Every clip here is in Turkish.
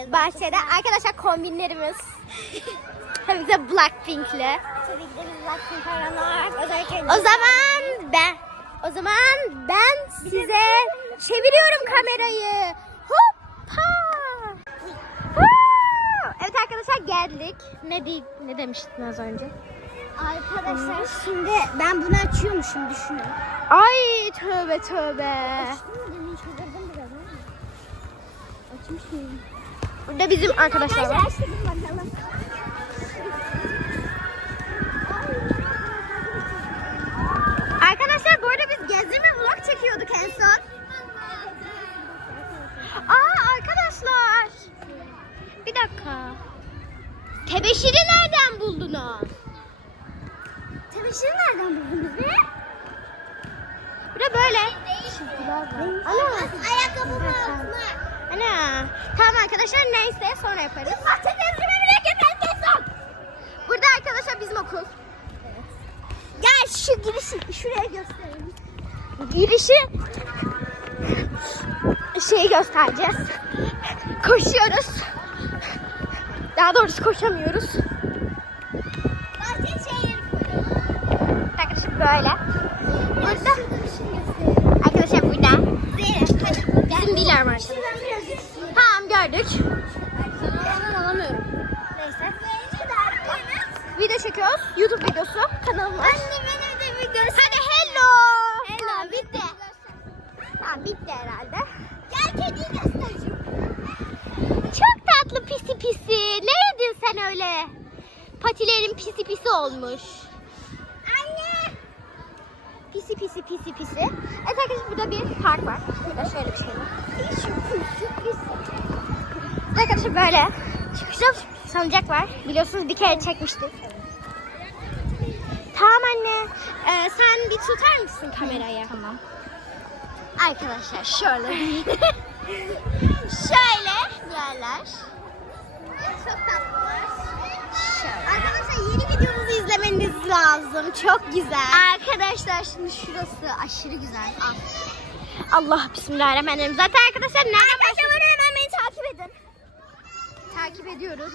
kez bahçede. Arkadaşlar kombinlerimiz. Tabii ki de Blackpink'li. Tabii ki de biz Blackpink özellikle O zaman ben o zaman ben size çeviriyorum kamerayı. Hoppa. Evet arkadaşlar geldik. Ne di ne demiştin az önce? Arkadaşlar şimdi ben bunu açıyormuşum düşünün. Ay tövbe tövbe. Demin çözüldüm biraz ama. Açmış mıyım? Burada bizim arkadaşlar var. Arkadaşlar bu arada biz gezdirme vlog çekiyorduk en son. Aa arkadaşlar. Bir dakika. Tebeşiri nereden buldunuz? Tebeşiri nereden buldunuz be? Burada böyle. Ana. Ana. Tamam arkadaşlar neyse sonra yaparız. Burada arkadaşlar bizim okul. Gel şu girişi şuraya gösterelim. Girişi şeyi göstereceğiz. Koşuyoruz. Daha doğrusu koşamıyoruz. Bahçeşehir. Arkadaşlar böyle. Burada. arkadaşlar burada Zeynep hadi. bizim biler var. Şuradan biraz gördük. Ben alamıyorum. Neyse. Video çekiyoruz. YouTube videosu. Kanalım var. Annemin ödevi göster. Hadi hello. Hello bitti. Tamam bitti herhalde. Gel kediyi göstereceğim. Çok tatlı pisi pisi. Ne yedin sen öyle? Patilerin pisi pisi olmuş. Pisi pisi pisi pisi. Evet arkadaşlar burada bir park var. Burada şöyle bir şey var. Arkadaşlar böyle. Çıkışta salıncak var. Biliyorsunuz bir kere çekmiştik. Tamam anne. Ee, sen bir tutar mısın kamerayı? Tamam. Arkadaşlar şöyle. şöyle yerler. Çok tatlılar. Videomuzu izlemeniz lazım. Çok güzel. Arkadaşlar şimdi şurası aşırı güzel. Al. Allah bismillahirrahmanirrahim. Zaten arkadaşlar nereden Arkadaşlar bana hemen beni takip edin. takip ediyoruz.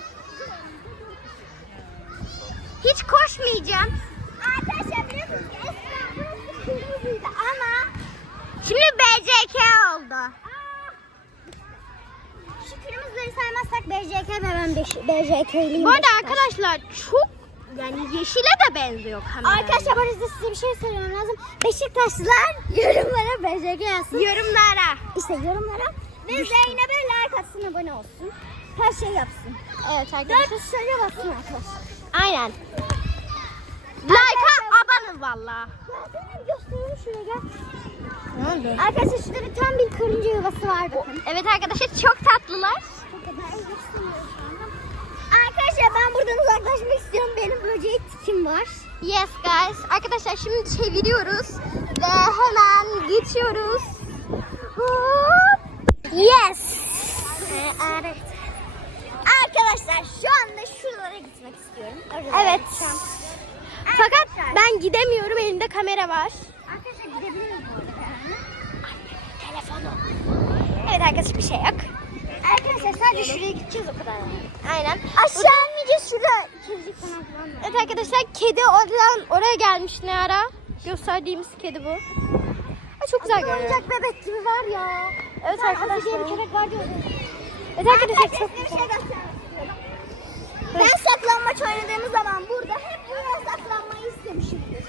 Hiç koşmayacağım. Arkadaşlar biliyorsunuz ki eskiden burası kırmızıydı ama Şimdi BCK oldu. şu kırmızıları saymazsak BJK ve ben BJK'liyim. Bu arada arkadaşlar çok yani yeşile de benziyor kamera. Arkadaşlar bu arada size bir şey söylemem lazım. Beşiktaşlılar yorumlara BJK yazsın. yorumlara. İşte yorumlara ve Zeynep'e like atsın abone olsun. Her şey yapsın. Evet arkadaşlar. Dört söyle bassın arkadaşlar. Aynen. Like'a abone valla. Zeynep gösterelim şuraya gel. Ne oldu? Arkadaşlar şurada bir tam bir karınca yuvası var bakın. Evet arkadaşlar çok tatlılar. Arkadaşlar ben buradan uzaklaşmak istiyorum. Benim böcek tikim var. Yes guys. Arkadaşlar şimdi çeviriyoruz ve hemen geçiyoruz. Hop. Yes. Evet. Arkadaşlar şu anda şuralara gitmek istiyorum. Oralara Evet. gideceğim. Fakat Arkadaşlar- ben gidemiyorum. Elimde kamera var. Arkadaşlar gidebilir miyiz? Telefonu. Evet arkadaşlar bir şey yok. Arkadaşlar sadece şuraya gideceğiz o kadar. Aynen. Aşağı inmeyeceğiz şurada. Var. Evet arkadaşlar kedi oradan oraya gelmiş ne ara. Gösterdiğimiz kedi bu. Ay, çok güzel görünüyor. Oyuncak bebek gibi var ya. Evet arkadaşlar. bir köpek vardı orada. Evet arkadaşlar çok güzel. şey. Ben saklanmaç oynadığımız zaman burada hep buraya saklanmayı istemişimdir.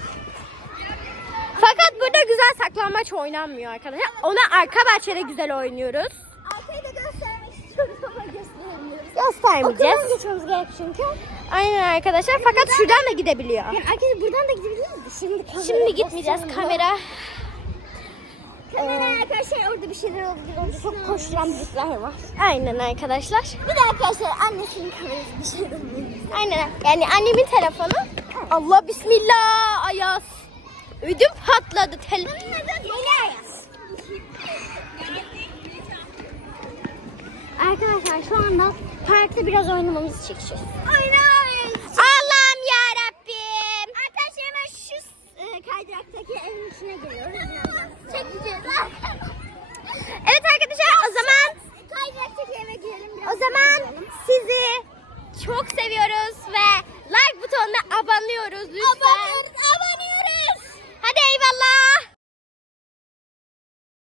Fakat burada güzel saklambaç oynanmıyor arkadaşlar. Ona arka bahçede güzel oynuyoruz. İstiyorum ama gösteremiyoruz. Göstermeyeceğiz. Okuldan geçmemiz gerek çünkü. Aynen arkadaşlar. Fakat şuradan da gidebiliyor. Yani arkadaşlar buradan da gidebiliriz. Şimdi kamera Şimdi gitmeyeceğiz. Kamera. Kamera arkadaşlar orada bir şeyler olabilir. Orada çok koşturan büyükler var. Aynen arkadaşlar. Bir de arkadaşlar annesinin kamerası bir şey olabilir. Aynen. Yani annemin telefonu. Allah bismillah Ayaz. Ödüm patladı. Tel Arkadaşlar şu anda parkta biraz oynamamızı çekeceğiz. Oynayın. Allah'ım ya Rabbim. Arkadaşlar hemen şu e, kaydıraktaki evin içine geliyoruz. Çekeceğiz. Evet arkadaşlar o zaman Kaydıraktaki eve girelim biraz. o zaman çok seviyoruz ve like butonuna abanıyoruz lütfen.